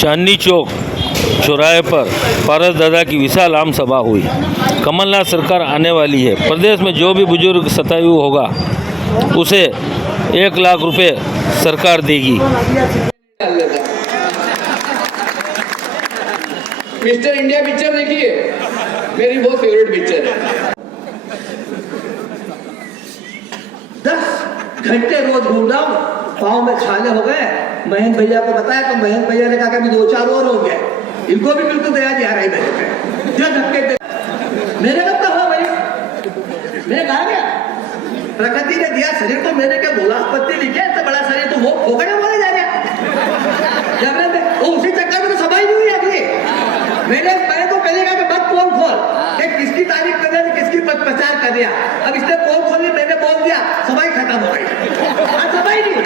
चांदनी चौक चौराहे पर पारस दादा की विशाल आम सभा हुई। कमलनाथ सरकार आने वाली है। प्रदेश में जो भी बुजुर्ग शतायु होगा उसे 1 लाख रुपए सरकार देगी। मिस्टर इंडिया पिक्चर देखिए, मेरी बहुत फेवरेट पिक्चर है। 10 घंटे रोज घूम रहा हूँ, पाँव में छाले हो गए। महेंद्र भैया को बताया तो महेंद्र भैया ने कहा कि अभी 2-4 और हो गए। इनको भी बिल्कुल दया नहीं आ रही मेरे पे। जो धक्के दे मेरे कब तक हो भाई, मैंने कहा क्या प्रकृति ने दिया शरीर तो मैंने क्या बोला, पत्ती लिखे इतना बड़ा शरीर तो वो फोकड़े बोले जा रहे जब उसी चक्कर में तो सफाई नहीं हुई अगली। मैंने तो पहले कहा कि मत पोल खोल, किसकी तारीफ कर दिया किसकी प्रचार कर दिया। अब इसने पोल खोली, मैंने बोल दिया, सफाई खत्म हो गई। सफाई नहीं,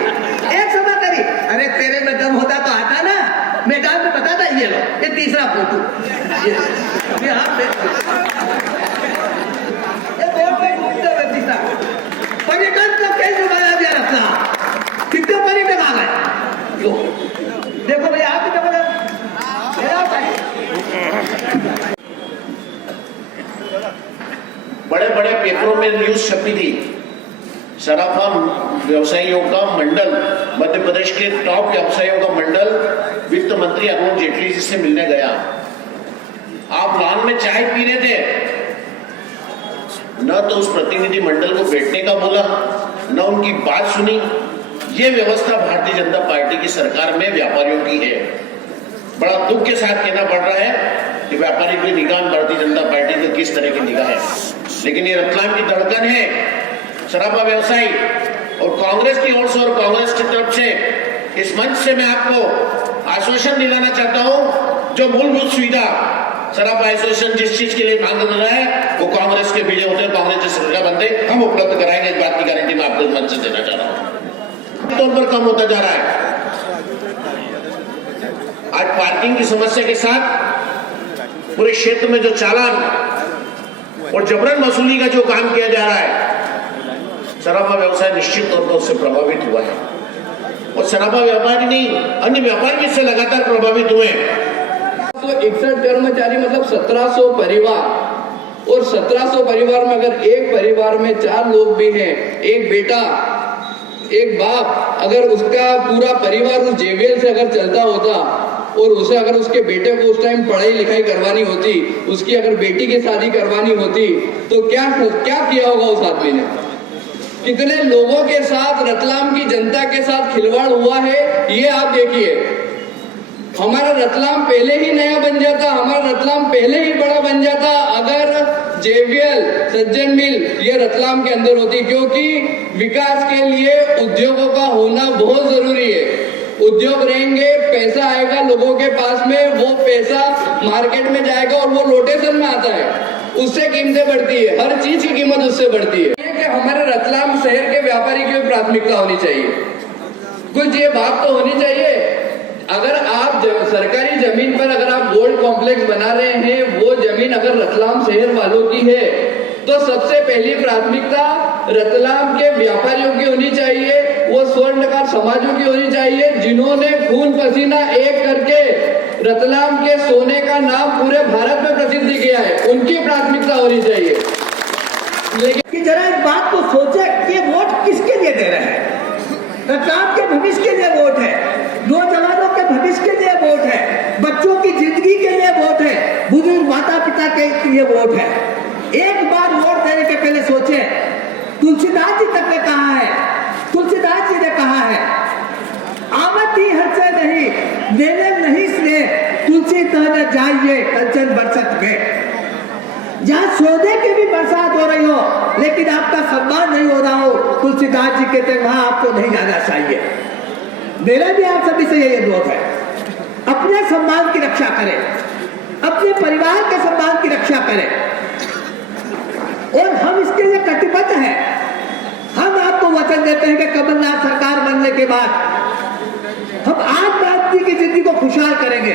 एक सभा करी। अरे तेरे में दम होता तो आता ना, मैदान में बताता। ये लो, ये तीसरा फोटो, ये आप पर्यटन को कैसे बना दिया रखना, कितने पर्यटक आ गए। देखो भैया आप बड़े बड़े पेपरों में न्यूज छपी थी, सराफा व्यवसायियों का मंडल, मध्य प्रदेश के टॉप व्यवसायियों का मंडल वित्त मंत्री अरुण जेटली जी से मिलने गया। आप लॉन में चाय पी रहे थे, न तो उस प्रतिनिधि मंडल को बैठने का बोला, न उनकी बात सुनी। ये व्यवस्था भारतीय जनता पार्टी की सरकार में व्यापारियों की है। बड़ा दुख के साथ कहना पड़ रहा है कि व्यापारी की निगाह भारतीय जनता पार्टी की किस तरह की निगाह है। लेकिन ये रतलाम की धड़कन है, शराबा व्यवसायी। और कांग्रेस की ओर से और कांग्रेस की तरफ से इस मंच से मैं आपको आश्वासन दिलाना चाहता हूं, जो मूलभूत सुविधा शराबा एसोसिएशन जिस चीज के लिए मांग कर रहा है वो कांग्रेस के बीड़े होते हैं, कांग्रेस के सरकार बनते, हम उपलब्ध कराएंगे। इस बात की गारंटी मैं आपको मंच से देना चाह रहा हूं। तौर पर कम होता जा रहा है। आज पार्किंग की समस्या के साथ पूरे क्षेत्र में जो चालान और जबरन वसूली का जो काम किया जा रहा है, शराबा व्यवसाय निश्चित तौर पर उससे प्रभावित हुआ है। और शराबा व्यापारी नहीं, अन्य व्यापारी भी इससे लगातार प्रभावित हुए। 61 कर्मचारी मतलब 1700 परिवार, और 1700 परिवार में अगर एक परिवार में 4 लोग भी हैं, एक बेटा एक बाप, अगर उसका पूरा परिवार उस जेवीएल से अगर चलता होता और उसे अगर उसके बेटे को उस टाइम पढ़ाई लिखाई करवानी होती, उसकी अगर बेटी की शादी करवानी होती, तो क्या किया होगा उस आदमी ने। कितने लोगों के साथ, रतलाम की जनता के साथ खिलवाड़ हुआ है, ये आप देखिए। हमारा रतलाम पहले ही नया बन जाता, हमारा रतलाम पहले ही बड़ा बन जाता अगर जेवीएल, सज्जन मिल ये रतलाम के अंदर होती, क्योंकि विकास के लिए उद्योगों का होना बहुत जरूरी है। उद्योग रहेंगे, पैसा आएगा लोगों के पास में, वो पैसा मार्केट में जाएगा और वो रोटेशन में आता है, उससे कीमतें बढ़ती है, हर चीज की कीमत उससे बढ़ती है। कि हमारे रतलाम शहर के व्यापारी की प्राथमिकता होनी चाहिए, कुछ ये बात तो होनी चाहिए। अगर आप सरकारी जमीन पर अगर आप गोल्ड कॉम्प्लेक्स बना रहे हैं, वो जमीन अगर रतलाम शहर वालों की है, तो सबसे पहली प्राथमिकता रतलाम के व्यापारियों की होनी चाहिए, वो स्वर्णकार समाजों की होनी चाहिए, जिन्होंने खून पसीना एक करके रतलाम के सोने का नाम पूरे भारत में प्रसिद्ध किया है, उनकी प्राथमिकता होनी चाहिए। लेकिन जरा इस बात को सोचे कि वोट किसके लिए दे रहे हैं। रतलाम के भविष्य के लिए वोट है, नौजवानों के भविष्य के लिए वोट है, बच्चों की जिंदगी के लिए वोट है, बुजुर्ग माता पिता के लिए वोट है। एक बार वोट देने के पहले सोचे। तुलसीदास जी तक ने कहा है, तुलसीदास जी ने कहा है, आमद ही हर से नहीं देने नहीं स्नेह, तुलसी तहने जाइए कंचन बरसत में। जहाँ सोने की भी बरसात हो रही हो लेकिन आपका सम्मान नहीं हो रहा हो, तुलसीदास जी कहते वहां आपको नहीं जाना चाहिए। मेरा भी आप सभी से यही अनुरोध है, अपने सम्मान की रक्षा करें, अपने परिवार के सम्मान की रक्षा करें, और हम इसके लिए कटिबद्ध हैं। हम आपको वचन देते हैं कि कमलनाथ सरकार बनने के बाद हम आम आदमी की जिंदगी को खुशहाल करेंगे,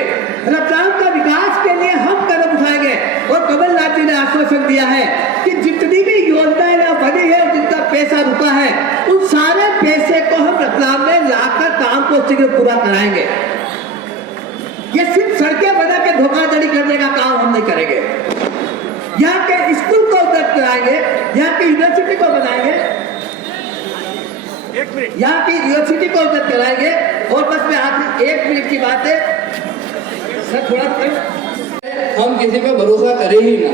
रतलाम का विकास के लिए हम कदम उठाएंगे। और कमलनाथ जी ने आश्वासन दिया है कि जितनी भी योजनाएं बनी है और जितना पैसा रुका है, उन सारे पैसे को हम रतलाम में लाकर काम को शीघ्र पूरा कराएंगे। धोखाधड़ी करने का काम हम नहीं करेंगे। यहाँ के स्कूल को उन्नत कराएंगे, यहाँ की यूनिवर्सिटी को बनाएंगे, यहाँ की यूनिवर्सिटी को उन्नत कराएंगे। और बस मैं आप 1 मिनट की बात है सर, थोड़ा हम किसी पे भरोसा करें ही ना।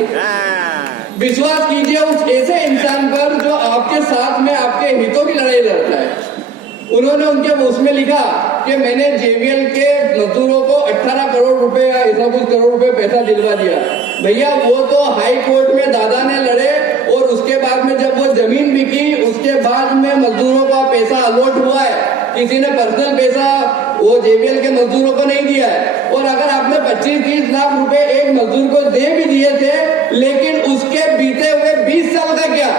विश्वास कीजिए उस ऐसे इंसान पर जो आपके साथ में आपके हितों की लड़ाई लड़ता है। उन्होंने उनके उसमें लिखा कि मैंने जेवीएल के मजदूरों को 18 करोड़ रुपए या ऐसा कुछ करोड़ रुपए पैसा दिलवा दिया। भैया वो तो हाई कोर्ट में दादा ने लड़े और उसके बाद में जब वो जमीन बिकी उसके बाद में मजदूरों का पैसा अलॉट हुआ है। किसी ने पर्सनल पैसा वो जेवीएल के मजदूरों को नहीं दिया है। और अगर आपने 25-30 लाख रुपए एक मजदूर को दे भी दिए थे, लेकिन उसके बीते हुए 20 साल का क्या,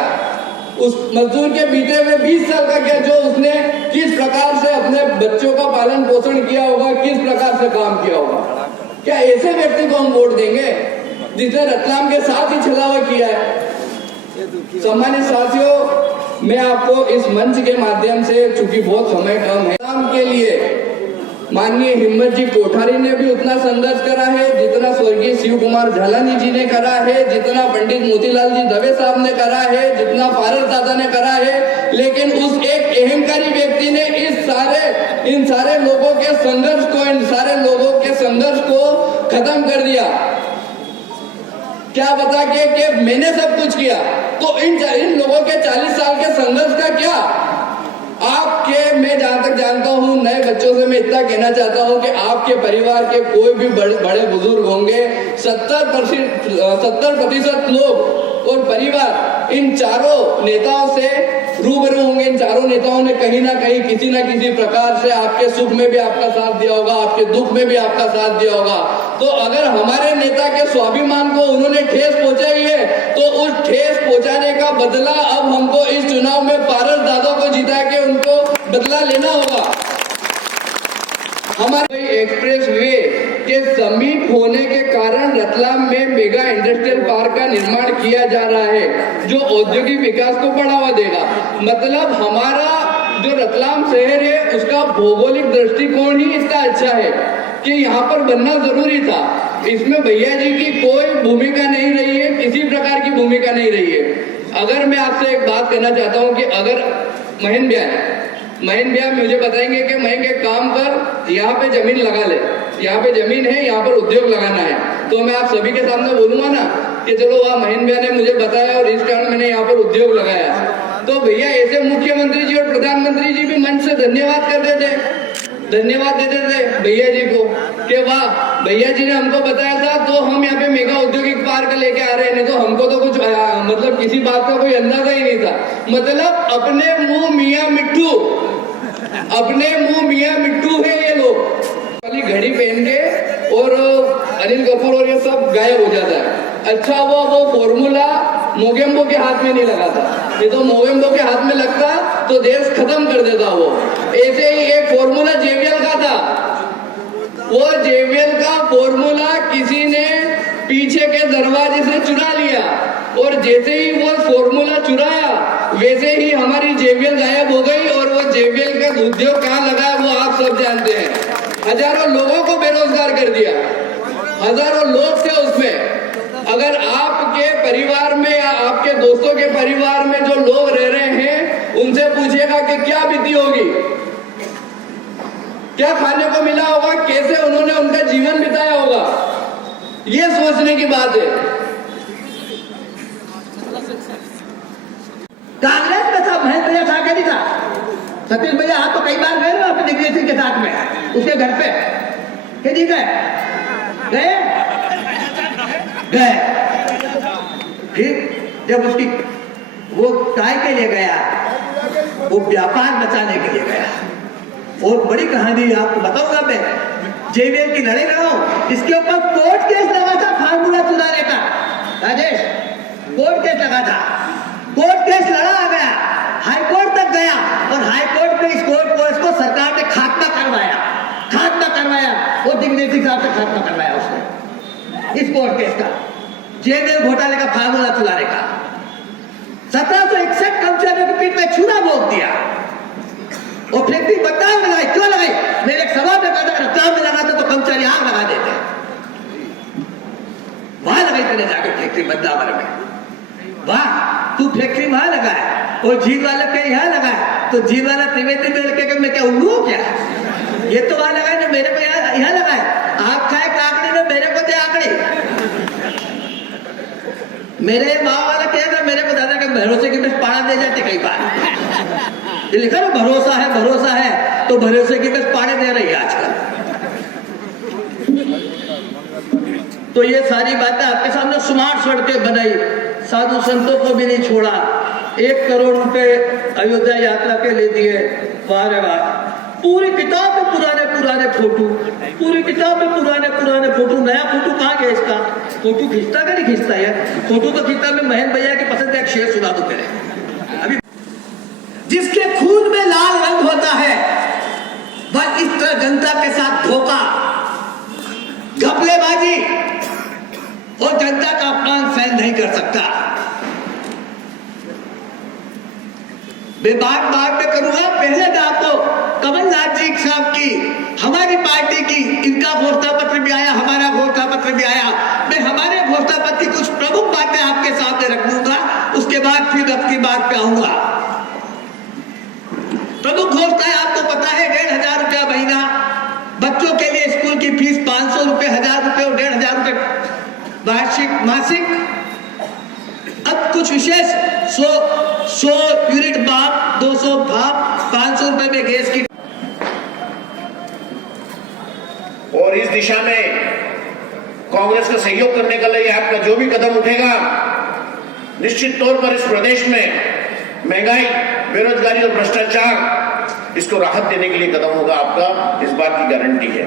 उस मजदूर के बीते हुए 20 साल का क्या, जो उसने किस प्रकार से अपने बच्चों का पालन पोषण किया होगा, किस प्रकार से काम किया होगा। क्या ऐसे व्यक्ति को हम वोट देंगे जिसने रतलाम के साथ ही छलावा किया है? सम्मानित साथियों, मैं आपको इस मंच के माध्यम से, चूंकि बहुत समय कम है, रतलाम के लिए माननीय हिम्मत जी कोठारी ने भी उतना संघर्ष करा है जितना स्वर्गीय शिव कुमार झालानी जी ने करा है, जितना पंडित मोतीलाल जी दवे साहब ने करा है, जितना पारस दादा ने करा है। लेकिन उस एक अहंकारी व्यक्ति ने इन सारे लोगों के संघर्ष को, इन सारे लोगों के संघर्ष को खत्म कर दिया। क्या बता के मैंने सब कुछ किया, तो इन लोगों के 40 साल के संघर्ष का क्या? आपके, मैं जहां तक जानता हूं, नए बच्चों से मैं इतना कहना चाहता हूं कि आपके परिवार के कोई भी बड़े बुजुर्ग होंगे, 70% लोग और परिवार इन चारों नेताओं से रूबरू होंगे। इन चारों नेताओं ने कहीं ना कहीं किसी ना किसी प्रकार से आपके सुख में भी आपका साथ दिया होगा, आपके दुख में भी आपका साथ दिया होगा। तो अगर हमारे नेता के स्वाभिमान को उन्होंने ठेस पहुंचाई है, तो उस ठेस पहुंचाने का बदला अब हमको इस चुनाव में पारस दादा को जिता के उनको बदला लेना होगा। हमारे एक्सप्रेस वे के समीप होने के कारण रतलाम में मेगा इंडस्ट्रियल पार्क का निर्माण किया जा रहा है, जो औद्योगिक विकास को बढ़ावा देगा। मतलब हमारा जो रतलाम शहर है उसका भौगोलिक दृष्टिकोण ही इतना अच्छा है कि यहाँ पर बनना जरूरी था। इसमें भैया जी की कोई भूमिका नहीं रही है, किसी प्रकार की भूमिका नहीं रही है। अगर मैं आपसे एक बात कहना चाहता हूँ कि अगर महीन भैया मुझे बताएंगे कि महीन के काम पर यहाँ पे जमीन लगा ले, यहाँ पे जमीन है, यहाँ पर उद्योग लगाना है, तो मैं आप सभी के सामने बोलूंगा ना कि चलो वह महीन भैया ने मुझे बताया और इस कारण मैंने यहाँ पर उद्योग लगाया। तो भैया ऐसे मुख्यमंत्री जी और प्रधानमंत्री जी भी मंच से धन्यवाद कर देते थे भैया जी को कि वाह, भैया जी ने हमको बताया था तो हम यहाँ पे मेगा औद्योगिक पार्क लेके आ रहे हैं। नहीं तो हमको तो कुछ मतलब किसी बात का कोई अंदाजा ही नहीं था। मतलब अपने मुंह मियां मिट्टू है ये लोग। खाली घड़ी पहन के और अनिल कपूर और ये सब गायब हो जाता है। अच्छा वो फॉर्मूला मोगेम्बो के हाथ में नहीं लगा था, ये तो मोगेम्बो के हाथ में लगता तो देश खत्म कर देता वो। ऐसे ही एक फॉर्मूला जेवीएल का था, वो जेवीएल का फॉर्मूला किसी ने पीछे के दरवाजे से चुरा लिया और जैसे ही वो फॉर्मूला चुराया वैसे ही हमारी जेवीएल गायब हो गई। और वो जेवीएल का उद्योग कहाँ लगा है वो आप सब जानते हैं। हजारों लोगों को बेरोजगार कर दिया, हजारों लोग थे उसमें। अगर आपके परिवार में या आपके दोस्तों के परिवार में जो लोग रह रहे हैं उनसे पूछिएगा कि क्या बीती होगी, क्या खाने को मिला होगा, कैसे उन्होंने उनका जीवन बिताया होगा, ये सोचने की बात है। कांग्रेस में था, महेंद्र भैया था, नहीं था? सतीश भैया आप तो कई बार गए हो अपने दिग्विजय सिंह के साथ में उसके घर पे, क्या नहीं गए? फिर जब उसकी वो काय के लिए गया, वो व्यापार बचाने के लिए गया। और बड़ी कहानी आपको बताऊंगा मैं, जेवीएल की लड़ाई लड़ाऊं, इसके ऊपर कोर्ट केस लगा था फार्मूला चुराने का। राजेश, कोर्ट केस लगा था, कोर्ट केस लड़ा आ गया, हाई कोर्ट तक गया और हाई कोर्ट में इस कोर्ट को इसको सरकार ने खात्मा करवाया वो दिग्विजय सिंह साहब से खात्मा करवाया उसने इस कोर्ट केस का, जेवीएल घोटाले का फार्मूला चुराने का। 1761 कर्मचारियों के पीठ में छुरा भोग दिया और फिर भी बताओ लगाई, क्यों लगाई? मैंने एक सवाल में कहा था, रतलाम में लगाते तो कर्मचारी आग लगा देते। वहां लगाई तूने जाके फैक्ट्री बदलावर में, वाह तू फैक्ट्री वहां लगाया और झील वाला के यहाँ लगाया, तो झील वाला त्रिवेदी में लगे मैं क्या उल्लू हूं क्या? ये तो वहां लगाए ना, मेरे को यहाँ लगाए। आप खाए काकड़ी में मेरे को दे आकड़ी। मेरे माँ वाला कहेगा मेरे को दादा के भरोसे की बस पाड़ा दे जाते कई बार। ये लिखा ना भरोसा है तो भरोसे की बस पाड़े दे रही है आजकल। तो ये सारी बातें आपके सामने स्मार्ट सड़कें बनाई, साधु संतों को भी नहीं छोड़ा, 1 करोड़ रुपए अयोध्या यात्रा के लिए दिए। वाह रे वाह, पूरी किताब में पुराने फोटो, पूरी किताब में पुराने फोटो। नया फोटो कहाँ गया इसका? फोटो खींचता क्या नहीं खींचता है? फोटो तो खींचता। मैं महेंद्र भैया के पसंद एक शेर सुना दो पहले। अभी जिसके खून में लाल रंग होता है वह इस तरह जनता के साथ धोखा, घपलेबाजी और जनता का अपमान सहन नहीं कर सकता। मैं बात में करूंगा। पहले मैं आपको कमलनाथ जी साहब की, हमारी पार्टी की, इनका घोषणा पत्र भी आया, हमारा घोषणा पत्र भी आया। मैं हमारे घोषणा पत्र की कुछ प्रमुख बातें आपके सामने रख दूंगा, उसके बाद फिर आपकी बात पे आऊंगा। प्रमुख घोषणा आपको पता है, 1,500 रुपया महीना बच्चों के लिए, स्कूल की फीस 500 रुपए, 1,000 रुपए और 1,500 रुपए वार्षिक मासिक। अब कुछ विशेष 100 यूनिट भाप, 200 भाप, 500 रुपए में गैस की। और इस दिशा में कांग्रेस का सहयोग करने के लिए आपका जो भी कदम उठेगा, निश्चित तौर पर इस प्रदेश में महंगाई, बेरोजगारी और भ्रष्टाचार, इसको राहत देने के लिए कदम होगा आपका, इस बात की गारंटी है।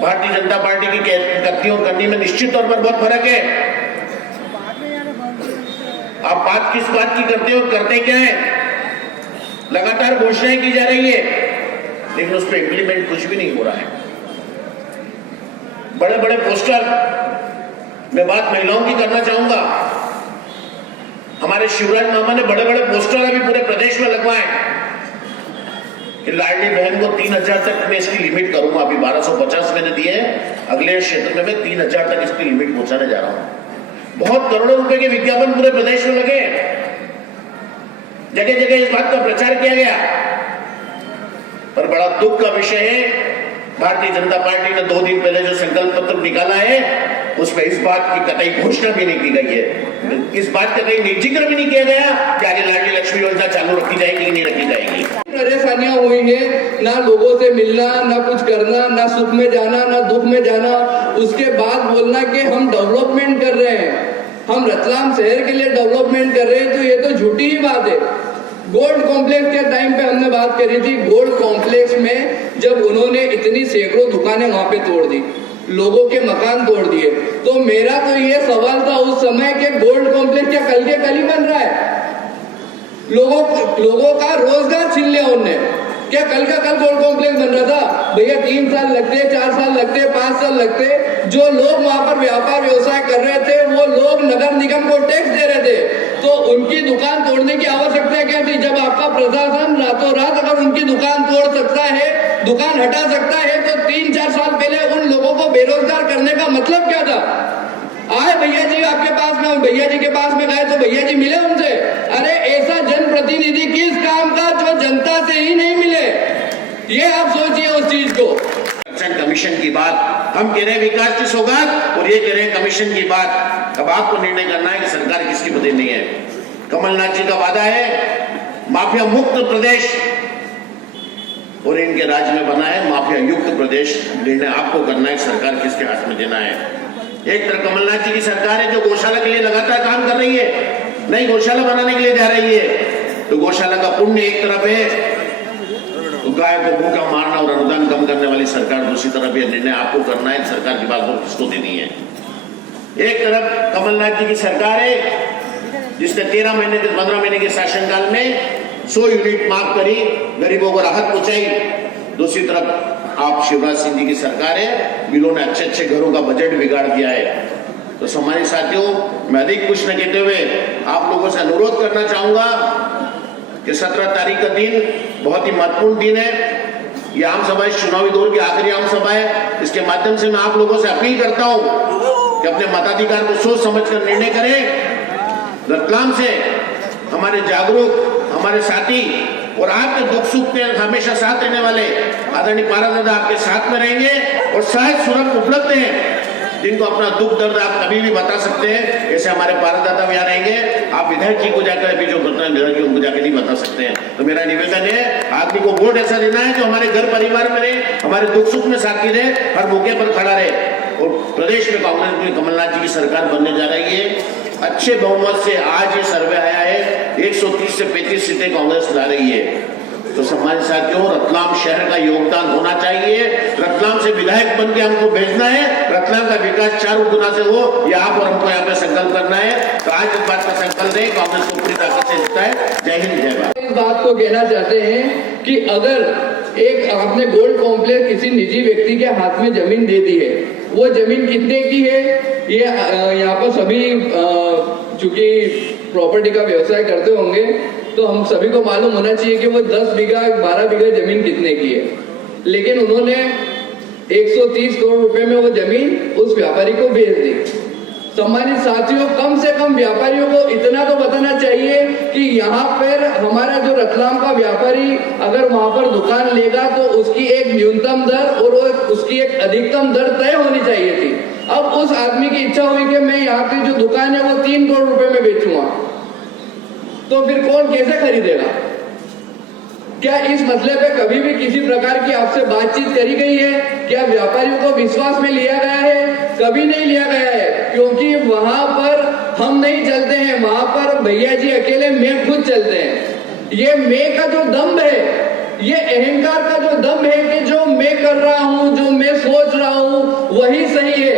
भारतीय जनता पार्टी की कथनी और करनी में निश्चित तौर पर बहुत फर्क है। आप बात किस बात की करते हो, करते क्या है? लगातार घोषणाएं की जा रही है लेकिन उस पर इंप्लीमेंट कुछ भी नहीं हो रहा है। बड़े बड़े पोस्टर, मैं बात महिलाओं की करना चाहूंगा। हमारे शिवराज मामा ने बड़े बड़े पोस्टर अभी पूरे प्रदेश में लगवाए कि लाडली बहन को 3,000 तक मैं इसकी लिमिट करूंगा। अभी 1250 मैंने दिए हैं, अगले क्षेत्र में मैं 3,000 तक इसकी लिमिट पहुंचाने जा रहा हूं। बहुत करोड़ों रुपए के विज्ञापन पूरे प्रदेश में लगे, जगह जगह इस बात का प्रचार किया गया। पर बड़ा दुख का विषय है, भारतीय जनता पार्टी ने 2 दिन पहले जो संकल्प पत्र निकाला है उसमें इस बात की कतई घोषणा भी नहीं की गई है, इस बात का कहीं जिक्र भी नहीं किया गया कि आगे लाडली लक्ष्मी योजना चालू रखी जाएगी कि नहीं रखी जाएगी। परेशानियां हुई हैं, ना लोगों से मिलना, ना कुछ करना, ना सुख में जाना, ना दुख में जाना। उसके बाद बोलना कि हम डेवलपमेंट कर रहे हैं, हम रतलाम शहर के लिए डेवलपमेंट कर रहे हैं, तो ये तो झूठी ही बात है। गोल्ड कॉम्प्लेक्स के टाइम पे हमने बात करी थी। गोल्ड कॉम्प्लेक्स में जब उन्होंने इतनी सैकड़ों दुकानें वहां पे तोड़ दी, लोगों के मकान तोड़ दिए, तो मेरा तो ये सवाल था उस समय के गोल्ड कॉम्प्लेक्स क्या कल के कल ही बन रहा है? लोगों का रोजगार छीन लिया उनने। क्या कल का कल गोल्ड कॉम्प्लेक्स बन रहा था? भैया 3 साल लगते, 4 साल लगते, 5 साल लगते। जो लोग वहां पर व्यापार व्यवसाय कर रहे थे वो लोग नगर निगम को टैक्स दे रहे थे, तो उनकी दुकान तोड़ने की आवश्यकता क्या थी? जब आपका प्रशासन रातों रात अगर उनकी दुकान तोड़ सकता है, दुकान हटा सकता है, तो 3-4 साल पहले उन लोगों को बेरोजगार करने का मतलब क्या था? आए भैया जी आपके पास में, भैया जी के पास में गए तो भैया जी मिले उनसे। अरे ऐसा जनप्रतिनिधि किस काम का जो जनता से ही नहीं मिले? ये आप सोचिए उस चीज को। कमीशन की बात हम कह रहे हैं, विकास की सौगात, और ये कह रहे हैं कमीशन की बात। अब आपको निर्णय करना है कि सरकार किसकी बदलनी है। कमलनाथ जी का वादा है माफिया मुक्त प्रदेश, और इनके राज्य में बना है माफिया युक्त प्रदेश। निर्णय आपको करना है सरकार किसके हाथ में देना है। एक तरफ कमलनाथ जी की सरकार है जो गौशाला के लिए लगातार काम कर रही है, नई गौशाला बनाने के लिए जा रही है, तो गौशाला का पुण्य एक तरफ है, तो गाय को भूखा मारना और अनुदान कम करने वाली सरकार दूसरी तरफ। यह निर्णय आपको करना है सरकार की बात किसको देनी है। एक तरफ कमलनाथ जी की सरकार है जिसने 13 महीने के 15 महीने के शासनकाल में 100 यूनिट माफ करी, गरीबों को राहत पहुंचाई। दूसरी तरफ आप शिवराज सिंह जी की सरकार है, बिलों ने अच्छे अच्छे घरों का बजट बिगाड़ दिया है। तो सम्मानित साथियों, मैं अधिक कुछ न कहते हुए आप लोगों से अनुरोध करना चाहूंगा कि 17 तारीख का दिन बहुत ही महत्वपूर्ण दिन है। यह आम सभा इस चुनावी दौर की आखिरी आम सभा है। इसके माध्यम से मैं आप लोगों से अपील करता हूं कि अपने मताधिकार को सोच समझ कर निर्णय करें। रतलाम से हमारे जागरूक, हमारे साथी और आपके दुख सुख में हमेशा साथ रहने वाले आदरणीय पारस दादा आपके साथ में रहेंगे और शायद सुरक्षा उपलब्ध है जिनको अपना दुख दर्द आप कभी भी बता सकते हैं। ऐसे हमारे पारस दादा भी यहाँ रहेंगे। आप विधायक जी को जाकर अभी जो घटना विधायक जी उनको जाकर नहीं बता सकते हैं। तो मेरा निवेदन है, आदमी को वोट ऐसा देना है जो हमारे घर परिवार में रहे, हमारे दुख सुख में साथी रहे, हर मौके पर खड़ा रहे। और प्रदेश में कांग्रेस में कमलनाथ जी की सरकार बनने जा रही है। अच्छे बहुमत से आज ये सर्वे आया है 130 से 35 सीटें कांग्रेस ला रही है। तो सम्मानित साथियों, रतलाम शहर का योगदान होना चाहिए। रतलाम से विधायक बन के हमको भेजना है। रतलाम का विकास 4 गुना से हो, ये आप और हमको यहाँ पे संकल्प करना है। तो आज इस बात का संकल्प है, कांग्रेस को पूरी ताकत से जीता है। जय हिंद, जय भारत। इस बात को कहना चाहते हैं कि अगर एक आपने गोल्ड कॉम्प्लेक्स किसी निजी व्यक्ति के हाथ में जमीन दे दी है, वो जमीन कितने की है, ये यहाँ पर सभी चूंकि प्रॉपर्टी का व्यवसाय करते होंगे तो हम सभी को मालूम होना चाहिए कि वो 10 बीघा 12 बीघा जमीन कितने की है। लेकिन उन्होंने 130 करोड़ रुपए में वो जमीन उस व्यापारी को बेच दी। सम्मानित साथियों, कम से कम व्यापारियों को इतना तो बताना चाहिए कि यहाँ पर हमारा जो रतलाम का व्यापारी अगर वहां पर दुकान लेगा तो उसकी एक न्यूनतम दर और उसकी एक अधिकतम दर तय होनी चाहिए थी। अब उस आदमी की इच्छा हुई कि मैं यहाँ की जो दुकान है वो 3 करोड़ रुपए में बेचूंगा, तो फिर कौन कैसे खरीदेगा? क्या इस मसले पे कभी भी किसी प्रकार की आपसे बातचीत करी गई है? क्या व्यापारियों को विश्वास में लिया गया है? कभी नहीं लिया गया है, क्योंकि वहां पर हम नहीं चलते हैं, वहां पर भैया जी अकेले मैं खुद चलते हैं। ये मैं का जो दम है, ये अहंकार का जो दम है कि जो मैं कर रहा हूं, जो मैं सोच रहा हूं वही सही है,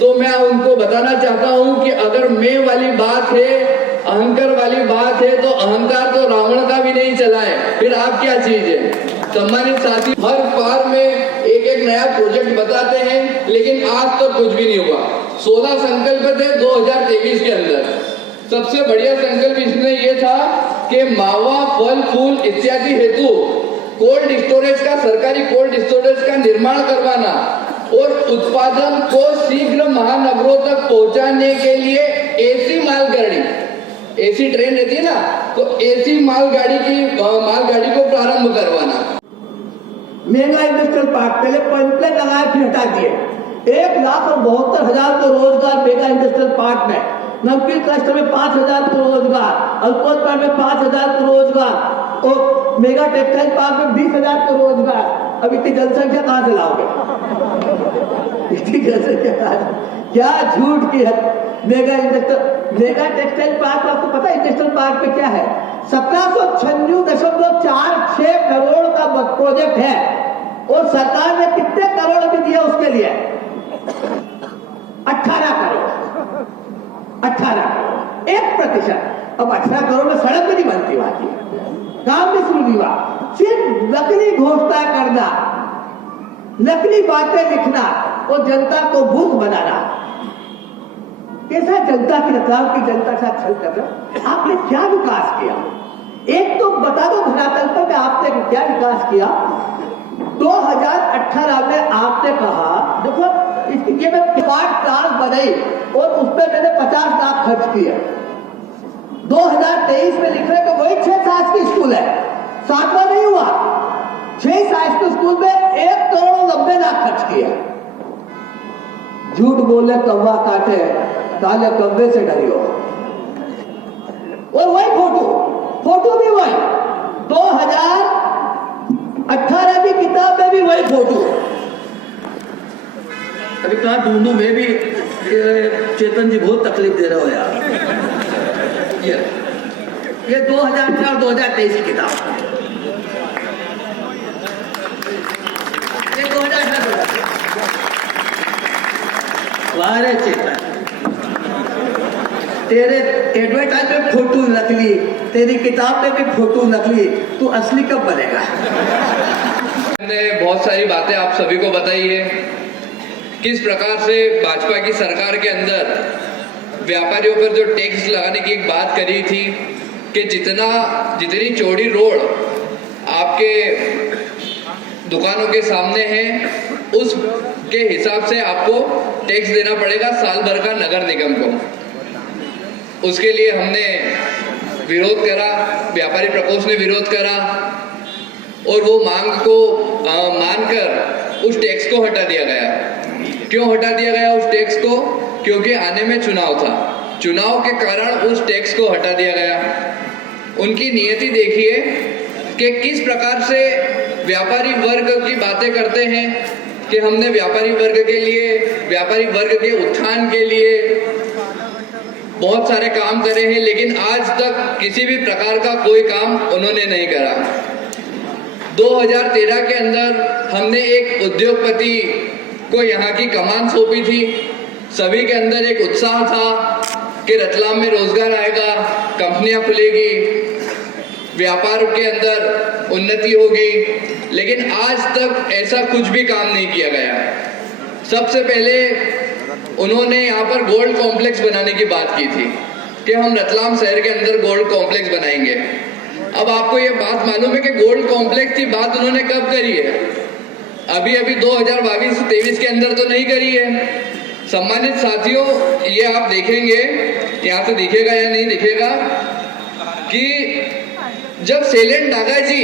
तो मैं उनको बताना चाहता हूं कि अगर मैं वाली बात है, अहंकार वाली बात है, तो अहंकार तो रावण का भी नहीं चला है, फिर आप क्या चीज है? सम्मानित साथी, हर बार में एक नया प्रोजेक्ट बताते हैं, लेकिन आज तक कुछ भी नहीं हुआ। 16 संकल्प थे 2023 के अंदर। सबसे बढ़िया संकल्प इसमें यह था कि मावा, फल, फूल इत्यादि हेतु कोल्ड स्टोरेज का, सरकारी कोल्ड स्टोरेज का निर्माण करवाना और उत्पादन को शीघ्र महानगरों तक पहुंचाने के लिए एसी मालगाड़ी, एसी ट्रेन रहती है ना, तो एसी मालगाड़ी को प्रारंभ करवाना। मेगा इंडस्ट्रियल पार्क पहले पंपलेट लगाए फिर हटा दिए। 1,72,000 को रोजगार मेगा इंडस्ट्रियल पार्क में, नमकीन क्लस्टर में 5,000 को रोजगार, अल्कोहल प्लांट में 5,000 को रोजगार और मेगा टेक्सटाइल पार्क में 20,000 को रोजगार। अब इतनी जनसंख्या कहाँ से लाओगे? इतनी जनसंख्या कहाँ से? क्या झूठ की है। मेगा टेक्सटाइल पार्क, आपको पता है इंडस्ट्रियल पार्क में क्या है? 1796.46 करोड़ का प्रोजेक्ट है और सरकार ने कितने करोड़ अभी दिए उसके लिए? 18 करोड़, 1%। अब 18 करोड़ में सड़क भी नहीं बनती, वहां की काम भी शुरू नहीं हुआ। सिर्फ नकली घोषणा करना, नकली बातें लिखना और जनता को मूर्ख बनाना। कैसा जनता की, रतलाम की जनता का छल करना? आपने क्या विकास किया? एक तो बता दो धरातल पर कि आपने क्या विकास किया। 2018 में आपने कहा, देखो ये मैं स्मार्ट क्लास बनाई और उस पर मैंने 50 लाख खर्च किया। 2023 में लिख रहे तो वही 6 साल की स्कूल है, 7वां नहीं हुआ। 6 साल के स्कूल में 1,90,00,000 खर्च किया। झूठ बोले कौवा काटे, काले कब्बे से डरियो। और वही फोटो भी वही, 2018 की किताब में भी वही फोटो। अभी कहाँ ढूंढूं मैं भी, चेतन जी बहुत तकलीफ दे रहे हो यार। ये 2018 और 2023 की किताब, ये 2018। वारे चेतन, तेरे एडवर्टाइज में फोटो नकली, तेरी किताब में भी फोटो नकली, तू असली कब बनेगा? हमने बहुत सारी बातें आप सभी को बताई है, किस प्रकार से भाजपा की सरकार के अंदर व्यापारियों पर जो टैक्स लगाने की एक बात करी थी कि जितनी चौड़ी रोड आपके दुकानों के सामने है, उस के हिसाब से आपको टैक्स देना पड़ेगा साल भर का नगर निगम को। उसके लिए हमने विरोध करा, व्यापारी प्रकोष्ठ ने विरोध करा और वो मांग को मानकर उस टैक्स को हटा दिया गया। क्यों हटा दिया गया उस टैक्स को? क्योंकि आने में चुनाव था, चुनाव के कारण उस टैक्स को हटा दिया गया। उनकी नियति देखिए कि किस प्रकार से व्यापारी वर्ग की बातें करते हैं कि हमने व्यापारी वर्ग के लिए, व्यापारी वर्ग के उत्थान के लिए बहुत सारे काम करे हैं, लेकिन आज तक किसी भी प्रकार का कोई काम उन्होंने नहीं करा। 2013 के अंदर हमने एक उद्योगपति को यहाँ की कमान सौंपी थी। सभी के अंदर एक उत्साह था कि रतलाम में रोजगार आएगा, कंपनियां खुलेगी, व्यापार के अंदर उन्नति होगी, लेकिन आज तक ऐसा कुछ भी काम नहीं किया गया। सबसे पहले उन्होंने यहाँ पर गोल्ड कॉम्प्लेक्स बनाने की बात की थी कि हम रतलाम शहर के अंदर गोल्ड कॉम्प्लेक्स बनाएंगे। अब आपको ये बात मालूम है कि गोल्ड कॉम्प्लेक्स की बात उन्होंने कब करी है? अभी 2022-23 के अंदर तो नहीं करी है। सम्मानित साथियों, ये आप देखेंगे, यहाँ से दिखेगा या नहीं दिखेगा, कि जब शैलेंद्र डागा जी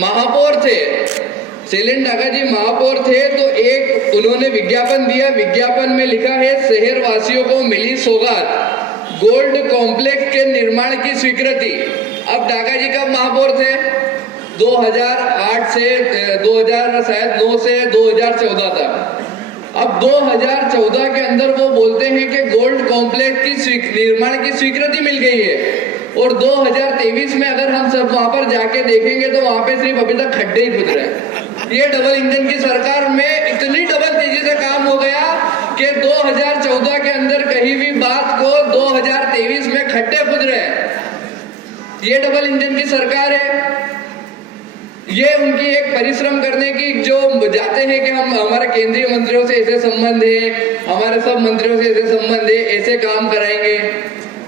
महापौर थे तो एक उन्होंने विज्ञापन दिया। विज्ञापन में लिखा है, शहर वासियों को मिली सौगात, गोल्ड कॉम्प्लेक्स के निर्माण की स्वीकृति। अब डागा जी कब महापौर थे? 2008 से 2009 से 2014 तक। अब 2014 के अंदर वो बोलते हैं कि गोल्ड कॉम्प्लेक्स की निर्माण की स्वीकृति मिल गई है, और 2023 में अगर हम सब वहां पर जाके देखेंगे तो वहां पे सिर्फ अभी तक खड्डे ही खुद रहे। ये डबल इंजन की सरकार में इतनी डबल तेजी से काम हो गया कि 2014 के अंदर कहीं भी बात को 2023 में खड्डे खुद रहे। ये डबल इंजन की सरकार है। ये उनकी एक परिश्रम करने की, जो जाते हैं कि हम हमारे केंद्रीय मंत्रियों से ऐसे संबंध है, हमारे सब मंत्रियों से ऐसे संबंध है, ऐसे काम कराएंगे।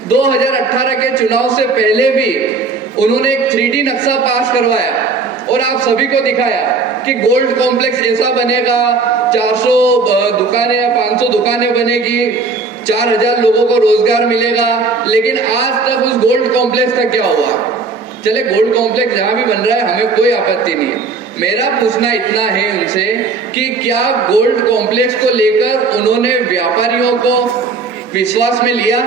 2018 के चुनाव से पहले भी उन्होंने एक 3D नक्शा पास करवाया और आप सभी को दिखाया कि गोल्ड कॉम्प्लेक्स ऐसा बनेगा, 400 दुकानें या 500 दुकानें बनेगी, 4000 लोगों को रोजगार मिलेगा। लेकिन आज तक उस गोल्ड कॉम्प्लेक्स का क्या हुआ? चले, गोल्ड कॉम्प्लेक्स जहां भी बन रहा है हमें कोई आपत्ति नहीं है। मेरा पूछना इतना है उनसे कि क्या गोल्ड कॉम्प्लेक्स को लेकर उन्होंने व्यापारियों को विश्वास में लिया?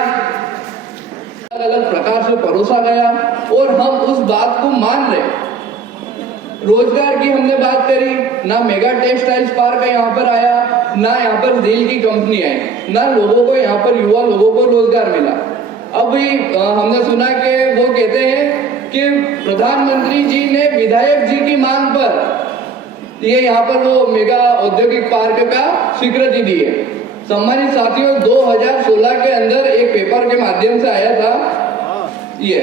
अलग अलग प्रकार से परोसा गया और हम उस बात को मान रहे। रोजगार की हमने बात करी, ना मेगा टेक्सटाइल्स पार्क यहाँ पर आया, ना यहाँ पर स्टील की कंपनी आई, ना लोगों को यहाँ पर युवा लोगों को रोजगार मिला। अब भी हमने सुना कि वो कहते हैं कि प्रधानमंत्री जी ने विधायक जी की मांग पर ये यहाँ पर वो मेगा औद्योगिक पार्क का स्वीकृति दी है। सम्मानित साथियों, 2016 के अंदर एक पेपर के माध्यम से आया था, ये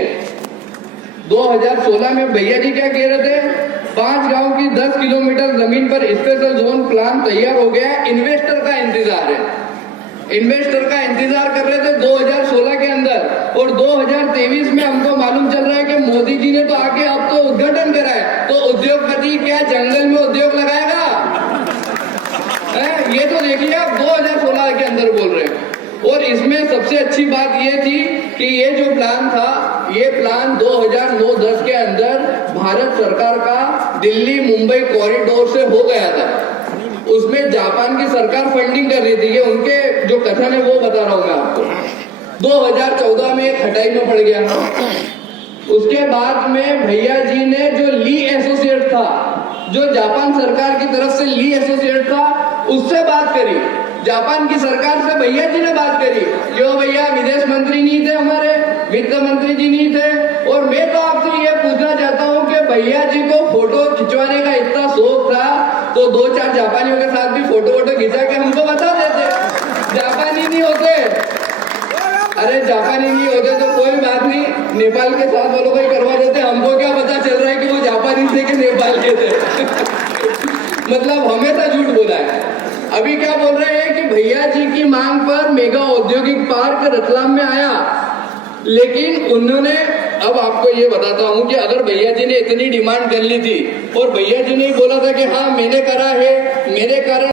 2016 में भैया जी क्या कह रहे थे? 5 गांव की 10 किलोमीटर जमीन पर स्पेशल जोन प्लान तैयार हो गया, इन्वेस्टर का इंतजार है। इन्वेस्टर का इंतजार कर रहे थे 2016 के अंदर, और 2023 में हमको मालूम चल रहा है कि मोदी जी ने तो आके अब तो उद्घाटन करा है। तो उद्योगपति क्या जंगल में उद्योग लगाएगा? ये तो देखिए आप 2016 के अंदर बोल रहे हैं। और इसमें सबसे अच्छी बात ये थी कि ये जो प्लान था, ये प्लान 2009-10 के अंदर भारत सरकार का दिल्ली मुंबई कॉरिडोर से हो गया था। उसमें जापान की सरकार फंडिंग कर रही थी। ये उनके जो कथन है वो बता रहा हूं मैं आपको। 2014 में खटाई में पड़ गया। उसके बाद में भैया जी ने जो ली एसोसिएट था, जो जापान सरकार की तरफ से ली एसोसिएट था, उससे बात करी। जापान की सरकार से भैया जी ने बात करी। क्यों भैया? विदेश मंत्री नहीं थे हमारे, वित्त मंत्री जी नहीं थे। और मैं तो आपसे ये पूछना चाहता हूँ कि भैया जी को फोटो खिंचवाने का इतना शौक था तो 2-4 जापानियों के साथ भी फोटो खिंचा के हमको बता देते। जापानी नहीं होते, अरे जापानी नहीं होते तो कोई बात नहीं, नेपाल के साथ वालों को ही करवा देते। हमको क्या पता चल रहा है कि वो जापानी थे कि नेपाल के थे। मतलब हमेशा झूठ बोला है। अभी क्या बोल रहे हैं कि भैया जी की मांग पर मेगा औद्योगिक पार्क रतलाम में आया, लेकिन उन्होंने, अब आपको ये बताता हूं कि अगर भैया जी ने इतनी डिमांड कर ली थी और भैया जी ने बोला था कि हाँ मैंने करा है, मेरे कारण